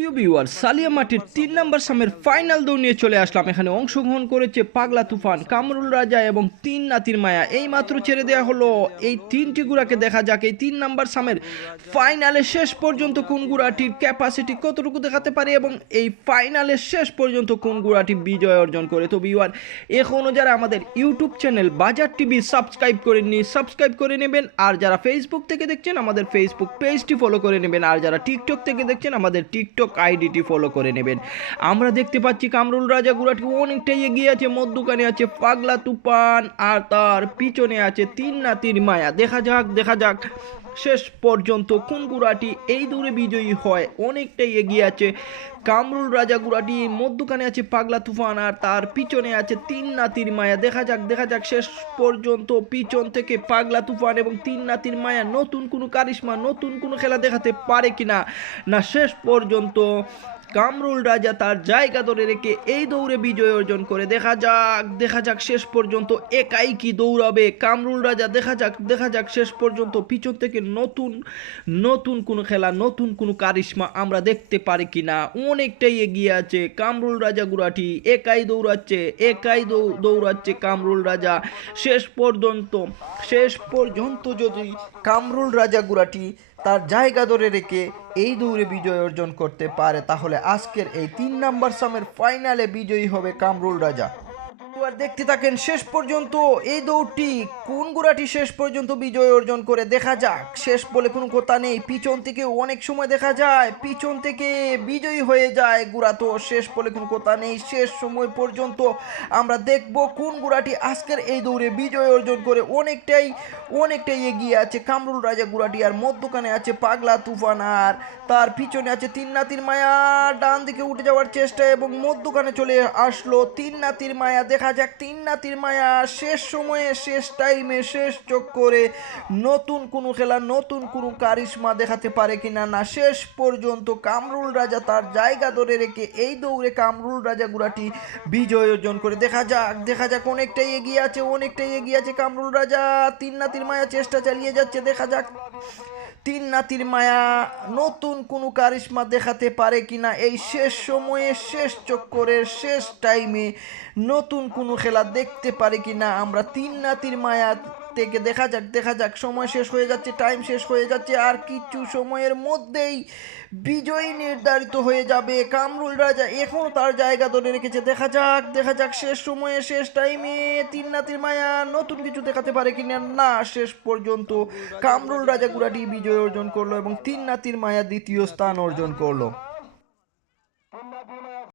প্রিয় ভিউয়ার, সালিয়া মাঠের 3 নম্বর সামের ফাইনাল দৌড় নিয়ে চলে আসলাম। এখানে অংশগ্রহণ করেছে পাগলা তুফান, কামরুল রাজা এবং 3 নাতির মায়া। এই মাত্র ছেড়ে দেওয়া হলো এই 3টি গুড়াকে। দেখা যাক এই 3 নম্বর সামের ফাইনালে শেষ পর্যন্ত কোন গুড়াটির ক্যাপাসিটি কতটুকু দেখাতে পারে এবং এই ফাইনালে শেষ পর্যন্ত কোন গুড়াটি বিজয় অর্জন করে। তো ভিউয়ার, এখনও যারা আমাদের ইউটিউব চ্যানেল বাজার টিভি সাবস্ক্রাইব করেননি, সাবস্ক্রাইব করে নেবেন। আর যারা ফেসবুক থেকে দেখছেন আমাদের ফেসবুক পেজটি ফলো করে নেবেন। আর যারা টিকটক থেকে দেখছেন আমাদের টিকটক আইডিটি ফলো করে নেবেন। আমরা দেখতে পাচ্ছি কামরুল রাজা গুড়াটি অনেকটাই এগিয়ে আছে। মধ্যখানে আছে পাগলা তুফান আর তার পিছনে আছে 3 নাতির মায়া। দেখা যাক শেষ পর্যন্ত কোন গুড়াটি এই দৌড়ে বিজয়ী হয়। অনেকটাই এগিয়ে আছে কামরুল রাজা গুড়াটি, মধ্যখানে আছে পাগলা তুফান আর তার পিছনে আছে 3 নাতির মায়া। দেখা যাক শেষ পর্যন্ত পিছন থেকে পাগলা তুফান এবং 3 নাতির মায়া নতুন কোনো কারিশমা, নতুন কোনো খেলা দেখাতে পারে কিনা, না শেষ পর্যন্ত কামরুল রাজা তার জায়গা ধরে রেখে এই দৌড়ে বিজয় অর্জন করে। দেখা যাক শেষ পর্যন্ত একাই কি দৌড়াবে কামরুল রাজা। দেখা যাক শেষ পর্যন্ত পিছন থেকে নতুন কোনো খেলা, নতুন কোনো কারিশমা আমরা দেখতে পারি কিনা। অনেকটাই এগিয়ে আছে কামরুল রাজা গুড়াটি, একাই দৌড়াচ্ছে কামরুল রাজা। শেষ পর্যন্ত যদি কামরুল রাজা গুড়াটি তার জায়গা ধরে রেখে এই দৌড়ে বিজয় অর্জন করতে পারে, তাহলে আজকের এই 3 নম্বর সামের ফাইনালে বিজয়ী হবে কামরুল রাজা। আর দেখতে থাকেন শেষ পর্যন্ত এই দৌড়টি কোন গুড়াটি শেষ পর্যন্ত বিজয় অর্জন করে। দেখা যাক, শেষ বলে কোনো কথা নেই। পিছন থেকে অনেক সময় দেখা যায় পিছন থেকে বিজয়ী হয়ে যায় গুড়া, তো শেষ বলে কোনো কথা নেই। শেষ সময় পর্যন্ত আমরা দেখব কোন গুড়াটি আজকের এই দৌড়ে বিজয় অর্জন করে। অনেকটাই এগিয়ে আছে কামরুল রাজা গুড়াটি, আর মধ্যখানে আছে পাগলা তুফান আর তার পিছনে আছে 3 নাতির মায়া। ডান দিকে উঠে যাওয়ার চেষ্টা এবং মধ্যখানে চলে আসলো 3 নাতির মায়া। দেখা যাক 3 নাতির মায়া শেষ সময়ে, শেষ টাইমে, শেষ চক্করে নতুন কোনো খেলা, নতুন কোনো কারিশমা দেখাতে পারে কিনা, না শেষ পর্যন্ত কামরুল রাজা তার জায়গা ধরে রেখে এই দৌড়ে কামরুল রাজা গুড়াটি বিজয় অর্জন করে। দেখা যাক অনেকটাই এগিয়ে আছে কামরুল রাজা। 3 নাতির মায়া চেষ্টা চালিয়ে যাচ্ছে। দেখা যাক 3 নাতির মায়া নতুন কোনো কারিশমা দেখাতে পারে কিনা এই শেষ সময়ে, শেষ চক্করের শেষ টাইমে নতুন কোনো খেলা দেখতে পারে কিনা আমরা 3 নাতির মায়া থেকে। দেখা যাক সময় শেষ হয়ে যাচ্ছে, টাইম শেষ হয়ে যাচ্ছে, আর কিছু সময়ের মধ্যেই বিজয়ী নির্ধারিত হয়ে যাবে। কামরুল রাজা এখনও তার জায়গা ধরে রেখেছে। দেখা যাক শেষ সময়ে, শেষ টাইমে 3 নাতির মায়া নতুন কিছু দেখাতে পারে কিনা, না শেষ পর্যন্ত কামরুল রাজা গুড়াটি বিজয় অর্জন করলো এবং 3 নাতির মায়া দ্বিতীয় স্থান অর্জন করলো।